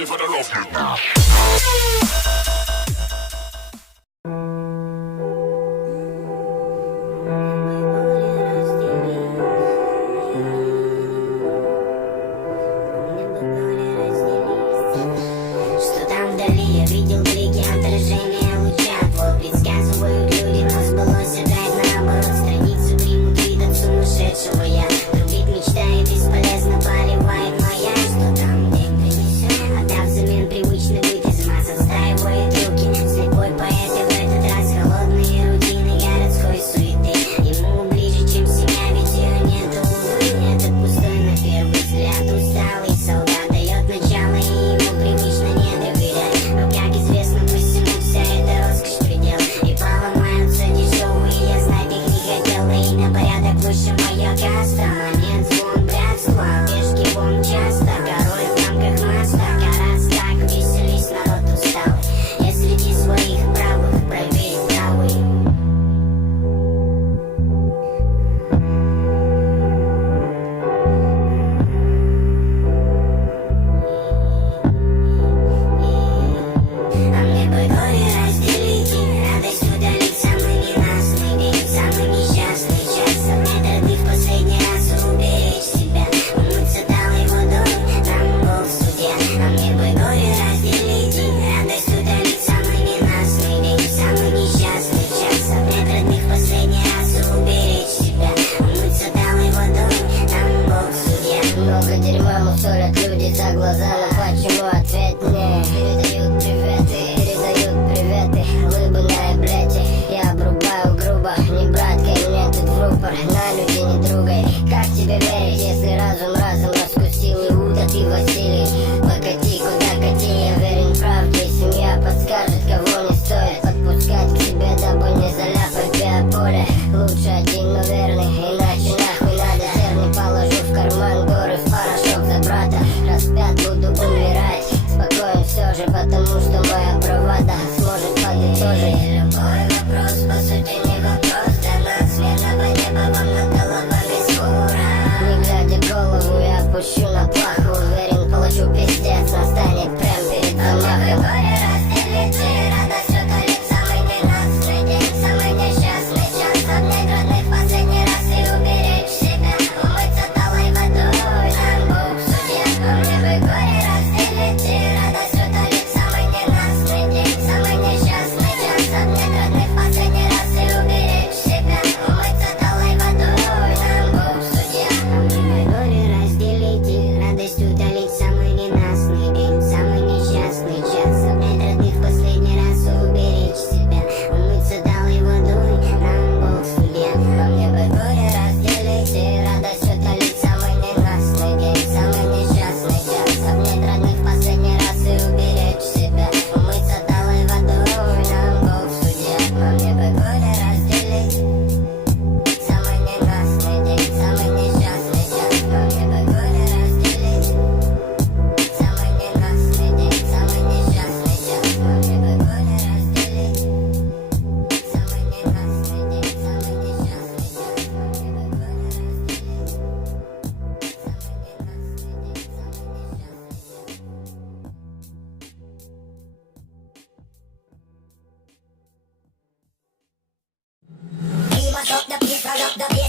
ready for the rough. Что там вдали, я видел блики отражения луча. Вот предсказывают люди, но сбылось опять наоборот. Страницу примут вид от сумасшедшего я. Трубит мечта и бесполезно поливает моя. Что там день принесет, отдав взамен привычный быт из масс. Отстаивает руки, слепой поэт и в этот раз холодные рутины городской суеты. Ему ближе, чем семья, ведь ее нету, увы. Этот пустой на первый взгляд усталый солдат дает начало, и ему привычно не доверять. Но, как известно, посему вся эта роскошь предел. И поломаются дешевые, я знать их не хотел. Да и на порядок выше моя каста. Момент звон братства, пешки вон часто. Король в рамках маста, раз так веселись, народ усталый. Я среди своих правых, правее правый. А мне бы горе разделить и радость удалить. Самый ненастный день, самый несчастный час. А мне дорогих в последний раз уберечь себя, умыться талой водой, там Бог судья. А мне бы горе разделить и радость удалить. Самый ненастный день, самый несчастный час. А мне дорогих в последний раз уберечь себя, умыться талой водой, там Бог судья. Много дерьма мусорят люди за глаза, но почему ответ мне? Передают приветы, улыбанные блети. Я обрубаю грубо, не браткой, мне тут в рупор. На людей не трогай, как тебе верить, если разум раскусил Иуда, ты Василий. Покати, куда кати, я верен правде. Семья подскажет, кого не стоит подпускать к себе, дабы не заляпать биополе. Лучше один, но верный, иначе нахуй надо терни. Положу в карман горы в порошок за брата. Распят буду умирать, спокоен все же, потому что моя бравада сможет подытожить. Любой вопрос, по сути, не вопрос. Для нас светлого неба вам над головами скоро. Не глядя голову, я опущу на плаху. Уверен, получу пиздец, настанет прям перед замахом. Горе разделить и радость удалить. Самый ненастный день, самый несчастный час. Обнять родных в последний раз и уберечь себя, умыться талой водой, нам Бог судья. А мне бы горе разделить и радость удалить. Самый ненастный день, самый несчастный час. Обнять родных в последний раз и уберечь себя, умыться талой водой, нам Бог судья. А мне бы горе разделить и радость удалить. Самый ненастный день, самый несчастный час. Обнять родных в последний раз и уберечь себя, умыться талой водой, нам Бог судья. А мне бы горе разделить и радость удалить. Самый ненастный день, самый несчастный час. Обнять родных в последний раз и уберечь себя, умыться талой водой, нам Бог судья. А мне бы горе разделить. Самый ненастный день, самый несчастный час. А мне бы горе разделить. Самый ненастный день, самый несчастный час. А мне бы горе разделить. Самый ненастный день, самый несчастный час. А мне бы горе разделить. Самый ненастный день, самый несчастный час. He was up the place, I got the